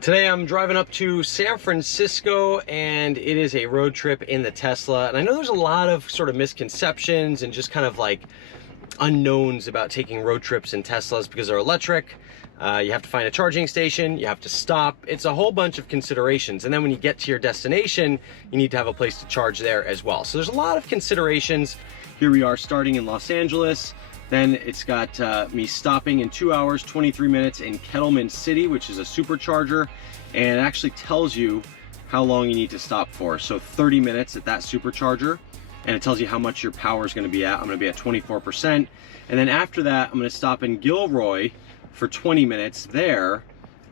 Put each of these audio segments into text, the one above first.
Today I'm driving up to San Francisco and it is a road trip in the Tesla. And I know there's a lot of sort of misconceptions and just kind of like unknowns about taking road trips in Teslas because they're electric. You have to find a charging station, you have to stop. It's a whole bunch of considerations. And then when you get to your destination, you need to have a place to charge there as well. So there's a lot of considerations. Here we are starting in Los Angeles. Then it's got me stopping in 2 hours, 23 minutes in Kettleman City, which is a supercharger. And it actually tells you how long you need to stop for. So 30 minutes at that supercharger. And it tells you how much your power is gonna be at. I'm gonna be at 24%. And then after that, I'm gonna stop in Gilroy for 20 minutes there.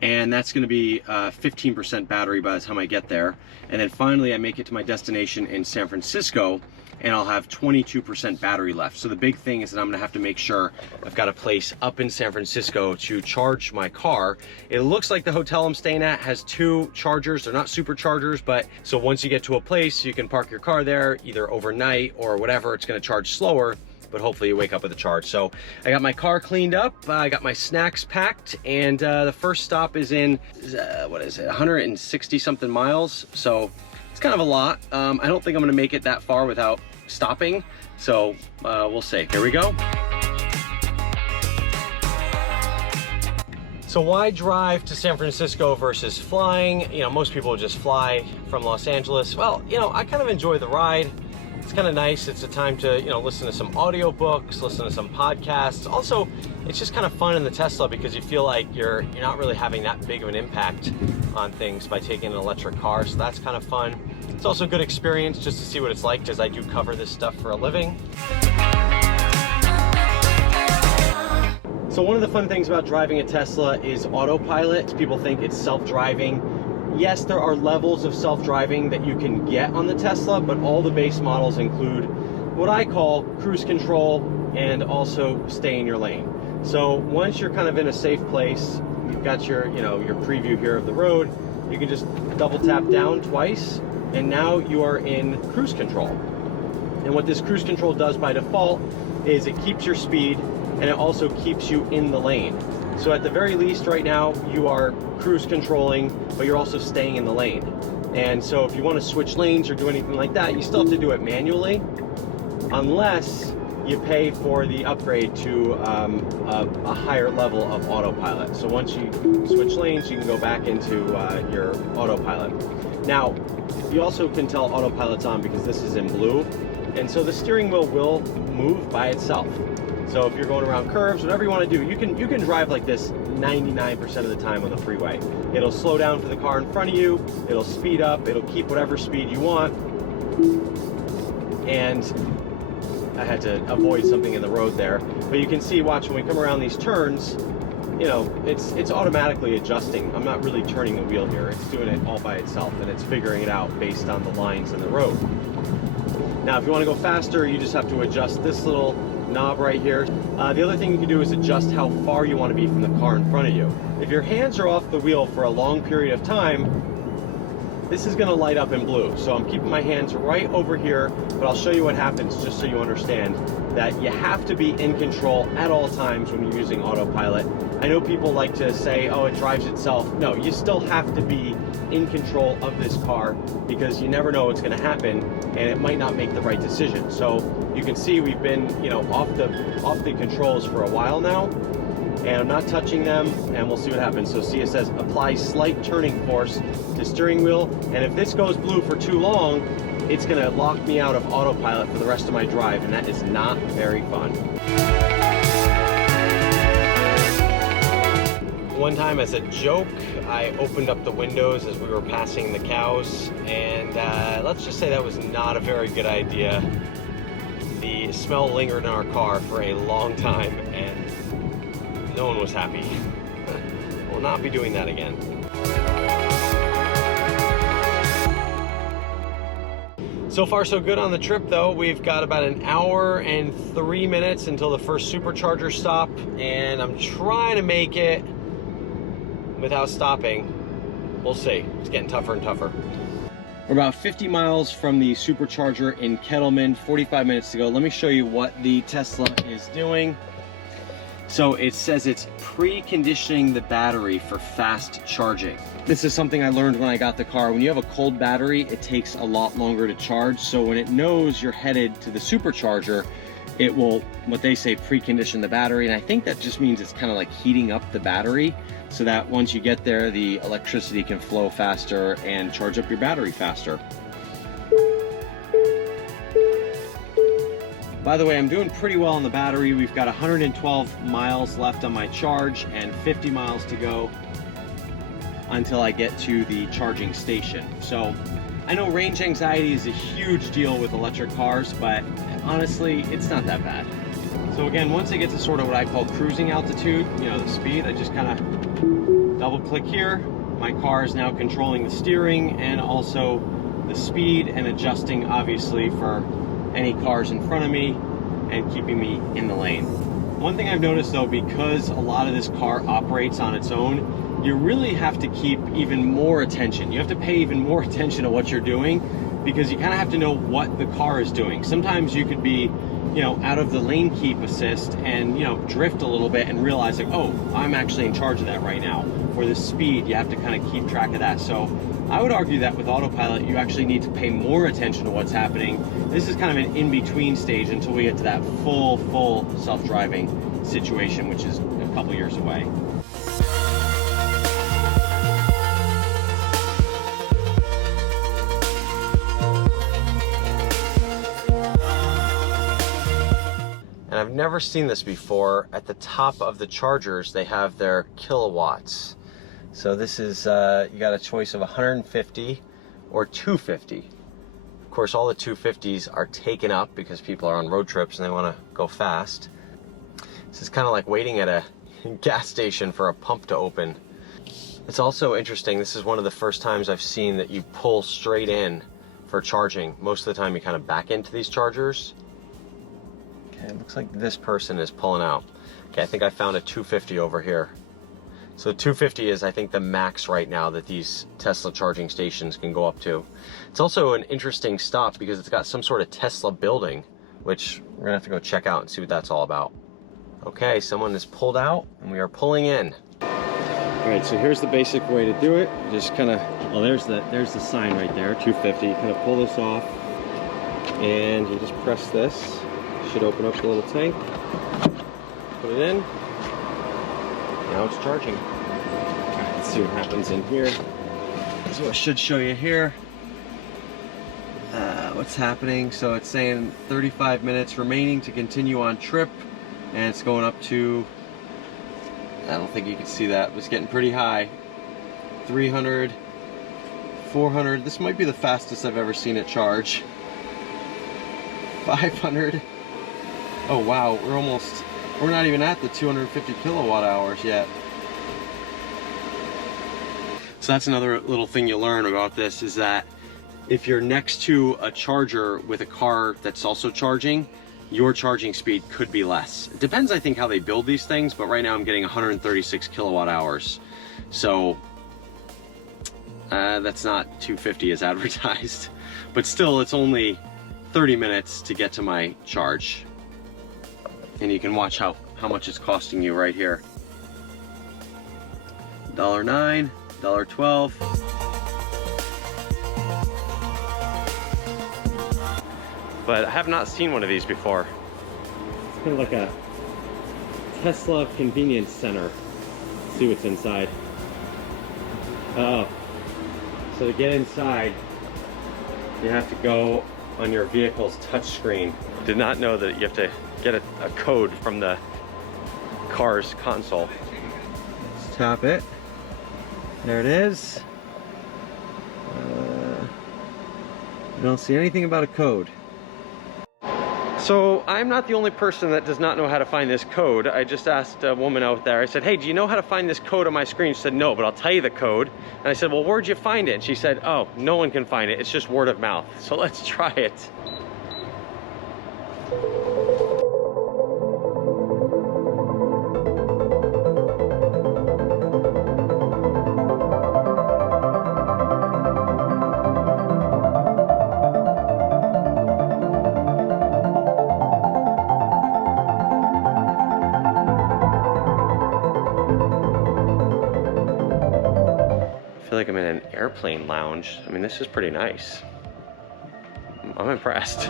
And that's gonna be 15% battery by the time I get there. And then finally I make it to my destination in San Francisco and I'll have 22% battery left. So the big thing is that I'm gonna have to make sure I've got a place up in San Francisco to charge my car. It looks like the hotel I'm staying at has 2 chargers. They're not superchargers, but so once you get to a place, you can park your car there either overnight or whatever. It's gonna charge slower, but hopefully you wake up with a charge. So I got my car cleaned up, I got my snacks packed, and the first stop is in, what is it, 160 something miles. So it's kind of a lot. I don't think I'm gonna make it that far without stopping. So we'll see. Here we go. So why drive to San Francisco versus flying? You know, most people just fly from Los Angeles. Well, you know, I kind of enjoy the ride. It's kind of nice. It's a time to, you know, listen to some audiobooks, listen to some podcasts. Also, it's just kind of fun in the Tesla because you feel like you're not really having that big of an impact on things by taking an electric car. So that's kind of fun. It's also a good experience just to see what it's like because I do cover this stuff for a living. So one of the fun things about driving a Tesla is autopilot. People think it's self-driving. Yes, there are levels of self-driving that you can get on the Tesla, but all the base models include what I call cruise control and also stay in your lane. So once you're kind of in a safe place, you've got your, you know, your preview here of the road, you can just double tap down twice, and now you are in cruise control. And what this cruise control does by default is it keeps your speed and it also keeps you in the lane. So at the very least right now, you are cruise controlling, but you're also staying in the lane. And so if you want to switch lanes or do anything like that, you still have to do it manually, unless you pay for the upgrade to a higher level of autopilot. So once you switch lanes, you can go back into your autopilot. Now, you also can tell autopilot's on because this is in blue. And so the steering wheel will move by itself. So if you're going around curves, whatever you want to do, you can drive like this 99% of the time on the freeway. It'll slow down for the car in front of you, it'll speed up, it'll keep whatever speed you want. And I had to avoid something in the road there. But you can see, watch, when we come around these turns, you know, it's automatically adjusting. I'm not really turning the wheel here. It's doing it all by itself, and it's figuring it out based on the lines in the road. Now, if you want to go faster, you just have to adjust this little knob right here. The other thing you can do is adjust how far you want to be from the car in front of you. If your hands are off the wheel for a long period of time, this is going to light up in blue. So I'm keeping my hands right over here, but I'll show you what happens just so you understand that you have to be in control at all times when you're using autopilot. I know people like to say, oh, it drives itself. No, you still have to be in control of this car because you never know what's going to happen and it might not make the right decision. So you can see we've been, you know, off the controls for a while now, and I'm not touching them, and we'll see what happens. So see, it says apply slight turning force to steering wheel, and if this goes blue for too long, it's going to lock me out of autopilot for the rest of my drive, and that is not very fun. One time, as a joke, I opened up the windows as we were passing the cows, and let's just say that was not a very good idea. The smell lingered in our car for a long time, and no one was happy. We'll not be doing that again. So far so good on the trip though. We've got about an hour and 3 minutes until the first supercharger stop, and I'm trying to make it without stopping. We'll see. It's getting tougher and tougher. We're about 50 miles from the supercharger in Kettleman, 45 minutes to go. Let me show you what the Tesla is doing. So it says it's preconditioning the battery for fast charging. This is something I learned when I got the car. When you have a cold battery, it takes a lot longer to charge. So when it knows you're headed to the supercharger, it will, what they say, precondition the battery. And I think that just means it's kind of like heating up the battery so that once you get there, the electricity can flow faster and charge up your battery faster. By the way, I'm doing pretty well on the battery. We've got 112 miles left on my charge and 50 miles to go until I get to the charging station. So I know range anxiety is a huge deal with electric cars, but honestly, it's not that bad. So again, once I get to sort of what I call cruising altitude, you know, the speed, I just kind of double click here. My car is now controlling the steering and also the speed and adjusting obviously for any cars in front of me and keeping me in the lane. One thing I've noticed though, because a lot of this car operates on its own, you really have to keep even more attention. You have to pay even more attention to what you're doing because you kind of have to know what the car is doing. Sometimes you could be, you know, out of the lane keep assist and, you know, drift a little bit and realize like, oh, I'm actually in charge of that right now. For the speed, you have to kind of keep track of that. So I would argue that with autopilot, you actually need to pay more attention to what's happening. This is kind of an in-between stage until we get to that full self-driving situation, which is a couple years away. And I've never seen this before. At the top of the chargers, they have their kilowatts. So this is, you got a choice of 150 or 250. Of course, all the 250s are taken up because people are on road trips and they want to go fast. This is kind of like waiting at a gas station for a pump to open. It's also interesting, this is one of the first times I've seen that you pull straight in for charging. Most of the time you kind of back into these chargers. Okay, it looks like this person is pulling out. Okay, I think I found a 250 over here. So 250 is, I think, the max right now that these Tesla charging stations can go up to. It's also an interesting stop because it's got some sort of Tesla building, which we're gonna have to go check out and see what that's all about. Okay, someone is pulled out and we are pulling in. All right, so here's the basic way to do it. Just kind of, well, there's the sign right there, 250. You kind of pull this off and you just press this. Should open up the little tank. Put it in. Now it's charging. All right, let's see what happens in here. So I should show you here what's happening. So it's saying 35 minutes remaining to continue on trip, and it's going up to, I don't think you can see that, but it's getting pretty high. 300, 400. This might be the fastest I've ever seen it charge. 500. Oh wow, we're not even at the 250 kilowatt hours yet. So that's another little thing you learn about this, is that if you're next to a charger with a car that's also charging, your charging speed could be less. It depends, I think, how they build these things, but right now I'm getting 136 kilowatt hours. So that's not 250 as advertised, but still it's only 30 minutes to get to my charge. And you can watch how much it's costing you right here. $1.09, $1.12. But I have not seen one of these before. It's kind of like a Tesla convenience center. Let's see what's inside. Oh, so to get inside, you have to go on your vehicle's touchscreen. Did not know that you have to get a code from the car's console. Let's tap it. There it is. I don't see anything about a code. So I'm not the only person that does not know how to find this code. I just asked a woman out there, I said, hey, do you know how to find this code on my screen? She said, no, but I'll tell you the code. And I said, well, where'd you find it? And she said, oh, no one can find it. It's just word of mouth. So let's try it. I'm in an airplane lounge. I mean, this is pretty nice. I'm impressed.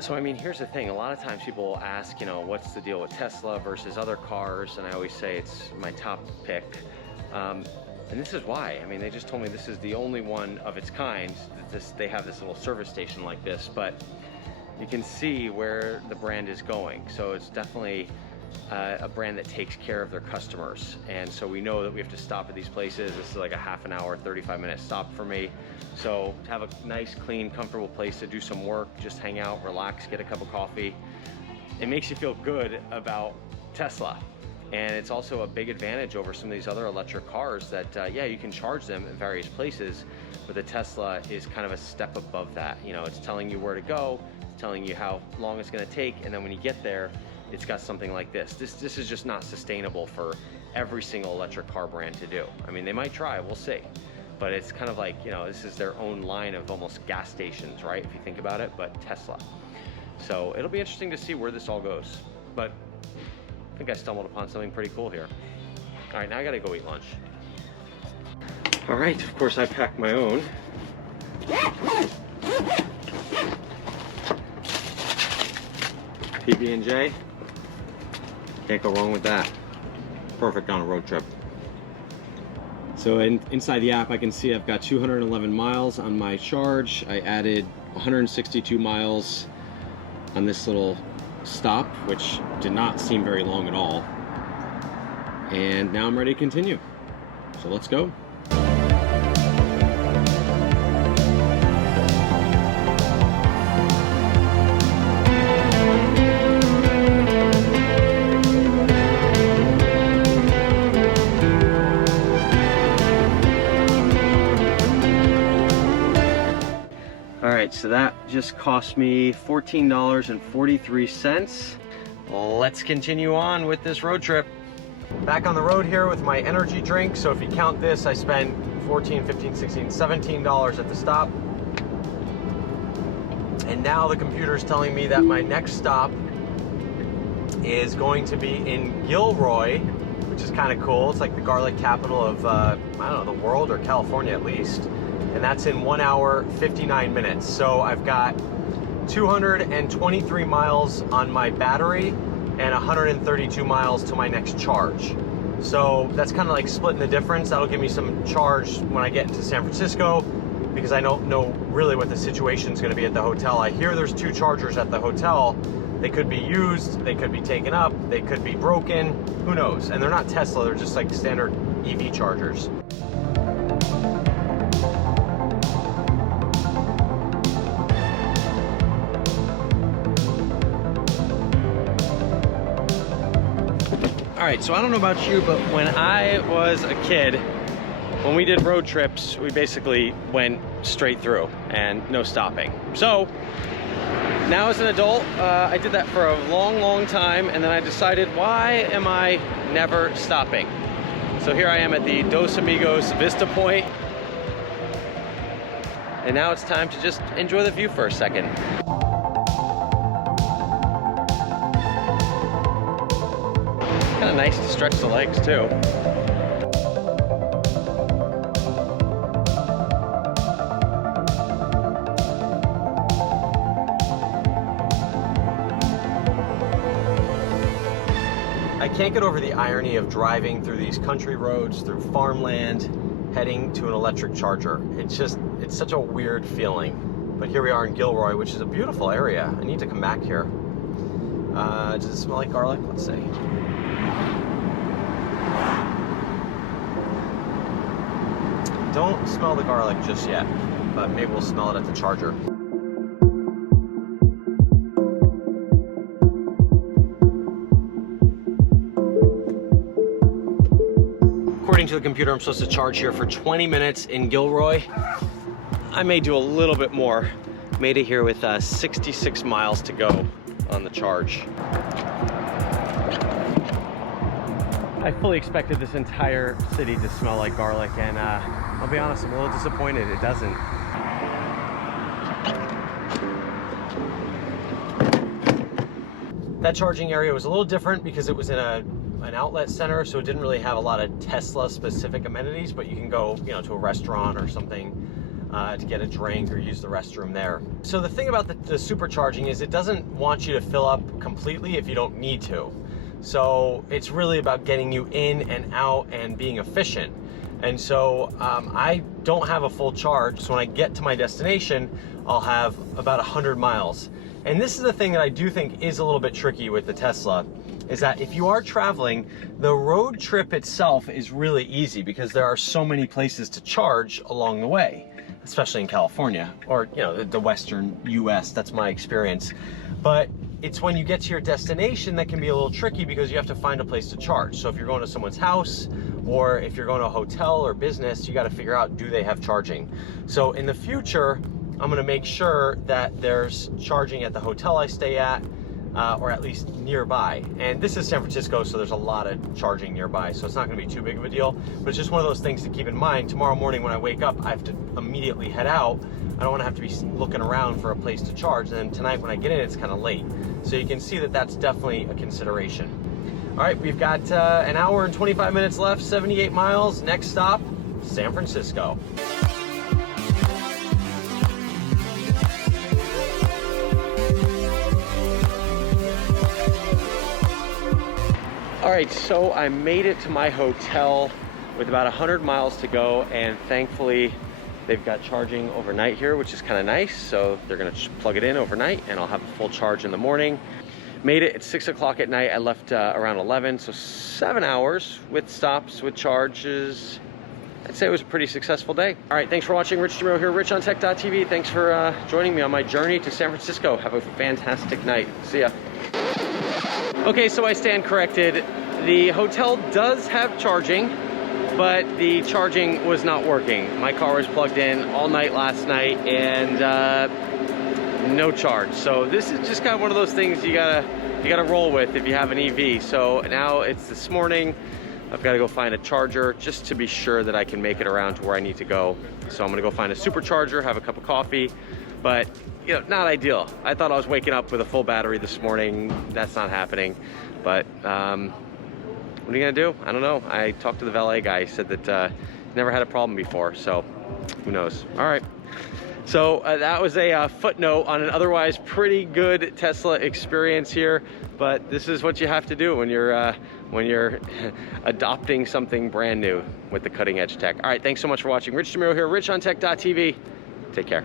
So I mean, here's the thing. A lot of times people will ask, you know, what's the deal with Tesla versus other cars? And I always say it's my top pick. And this is why. I mean, they just told me this is the only one of its kind. They have this little service station like this, but you can see where the brand is going. So it's definitely a brand that takes care of their customers. And so we know that we have to stop at these places. This is like a half an hour, 35-minute stop for me. So to have a nice, clean, comfortable place to do some work, just hang out, relax, get a cup of coffee, it makes you feel good about Tesla. And it's also a big advantage over some of these other electric cars that, yeah, you can charge them in various places, but the Tesla is kind of a step above that. You know, it's telling you where to go, it's telling you how long it's gonna take, and then when you get there, it's got something like this. This is just not sustainable for every single electric car brand to do. I mean, they might try, we'll see. But it's kind of like, you know, this is their own line of almost gas stations, right? If you think about it, but Tesla. So it'll be interesting to see where this all goes. But I think I stumbled upon something pretty cool here. All right, now I gotta go eat lunch. All right, of course I packed my own. PB&J, can't go wrong with that. Perfect on a road trip. So inside the app, I can see I've got 211 miles on my charge. I added 162 miles on this little stop, which did not seem very long at all. And now I'm ready to continue. So let's go. So that just cost me $14.43. Let's continue on with this road trip. Back on the road here with my energy drink. So if you count this, I spent $14, $15, $16, $17 at the stop. And now the computer's telling me that my next stop is going to be in Gilroy, which is kind of cool. It's like the garlic capital of, I don't know, the world, or California at least. And that's in 1 hour, 59 minutes. So I've got 223 miles on my battery and 132 miles to my next charge. So that's kind of like splitting the difference. That'll give me some charge when I get into San Francisco, because I don't know really what the situation is going to be at the hotel. I hear there's 2 chargers at the hotel. They could be used, they could be taken up, they could be broken, who knows? And they're not Tesla, they're just like standard EV chargers. All right, so I don't know about you, but when I was a kid, when we did road trips, we basically went straight through and no stopping. So now as an adult, I did that for a long time, and then I decided, why am I never stopping? So here I am at the Dos Amigos Vista Point, and now it's time to just enjoy the view for a second. Kind of nice to stretch the legs too. I can't get over the irony of driving through these country roads, through farmland, heading to an electric charger. It's such a weird feeling. But here we are in Gilroy, which is a beautiful area. I need to come back here. Does it smell like garlic? Let's see. Don't smell the garlic just yet, but maybe we'll smell it at the charger. According to the computer, I'm supposed to charge here for 20 minutes in Gilroy. I may do a little bit more. Made it here with 66 miles to go on the charge. I fully expected this entire city to smell like garlic, and I'll be honest, I'm a little disappointed it doesn't. That charging area was a little different because it was in an outlet center, so it didn't really have a lot of Tesla specific amenities, but you can go, you know, to a restaurant or something to get a drink or use the restroom there. So the thing about the supercharging is it doesn't want you to fill up completely if you don't need to. So it's really about getting you in and out and being efficient. And so I don't have a full charge, so when I get to my destination, I'll have about 100 miles. And this is the thing that I do think is a little bit tricky with the Tesla, is that if you are traveling, the road trip itself is really easy because there are so many places to charge along the way, especially in California or, you know, the Western US, that's my experience. But it's when you get to your destination that can be a little tricky because you have to find a place to charge. So if you're going to someone's house or if you're going to a hotel or business, you got to figure out, do they have charging? So in the future, I'm going to make sure that there's charging at the hotel I stay at, or at least nearby. And this is San Francisco, so there's a lot of charging nearby, so it's not going to be too big of a deal. But it's just one of those things to keep in mind. Tomorrow morning when I wake up, I have to immediately head out. I don't want to have to be looking around for a place to charge. And then tonight when I get in, it's kind of late. So you can see that that's definitely a consideration. All right, we've got an hour and 25 minutes left, 78 miles. Next stop, San Francisco. All right, so I made it to my hotel with about 100 miles to go, and thankfully they've got charging overnight here, which is kind of nice. So they're gonna plug it in overnight and I'll have a full charge in the morning. Made it at 6 o'clock at night. I left around 11, so 7 hours with stops, with charges. I'd say it was a pretty successful day. All right, thanks for watching. Rich DeMuro here, RichOnTech.tv. Thanks for joining me on my journey to San Francisco. Have a fantastic night. See ya. Okay, so I stand corrected. The hotel does have charging, but the charging was not working. My car was plugged in all night last night and no charge. So this is just kind of one of those things you gotta roll with if you have an EV. So now it's this morning. I've got to go find a charger just to be sure that I can make it around to where I need to go. So I'm gonna go find a supercharger, have a cup of coffee, but you know, not ideal. I thought I was waking up with a full battery this morning. That's not happening. But what are you gonna do? I don't know. I talked to the valet guy. He said that never had a problem before, so who knows? All right. So that was a footnote on an otherwise pretty good Tesla experience here, but this is what you have to do when you're adopting something brand new with the cutting edge tech. All right, thanks so much for watching. Rich DeMuro here, RichOnTech.tv. Take care.